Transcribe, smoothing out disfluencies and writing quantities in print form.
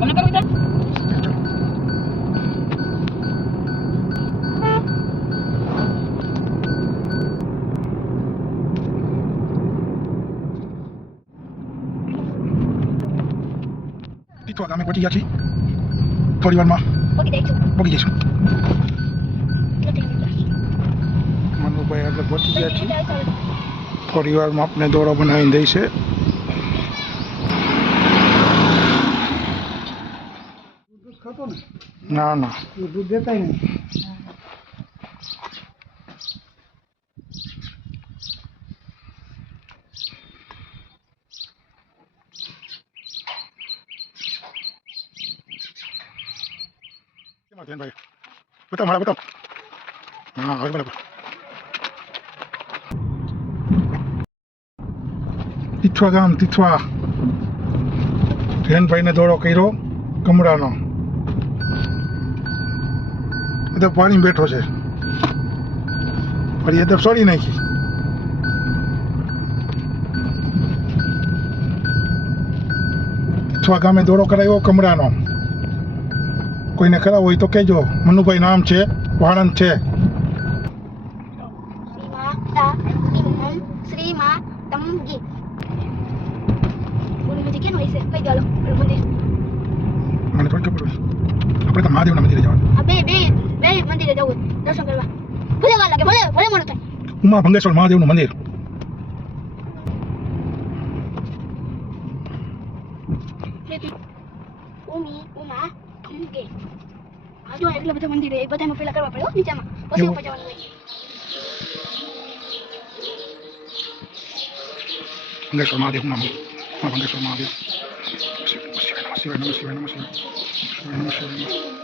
મને કરવું છે તીથવા ગામે પહોંચી ગયા છીએ થોડી વારમાં પહોંચી જઈશું મનુભાઈ આગળ પહોંચી ગયા છીએ થોડી વારમાં આપણે દોરો બનાવીને દઈશે ના ના દૂધ દેતા નહીં ભાઈ બતાવ મારા બતાવ હા હવે બરાબર તીથવા ગામ તીથવા ધ્યાનભાઈને દોડો કર્યો કમળાનો અદબ પાણી બેઠો છે ફરી અદબ સોડી નાખી તીથવા ગામે દોડો કરાવ્યો કમળાનો કોઈને કરાવો હોય તો કહેજો મનુભાઈ નામ છે વાણંદ છે મને થોડી ખબર હોય આપણે તો મહાદેવના મંદિરે જવાનું બે મંદિરે જવું દર્શન કરવા ભલે વાર લાગે ભલે મોડું થાય ઉમા ભંગેશ્વર મહાદેવનું મંદિર ઉમા ભંગે આજુ એટલા બધા મંદિર એ બધામાં પેલા કરવા પડે નીચામાં પછી ઉપર જવાનું હોય ભંગેશ્વર મહાદેવ નામ ભંગેશ્વર મહાદેવ શિવાય નમઃ શિવાય નમઃ શિવાય નમઃ શિવાય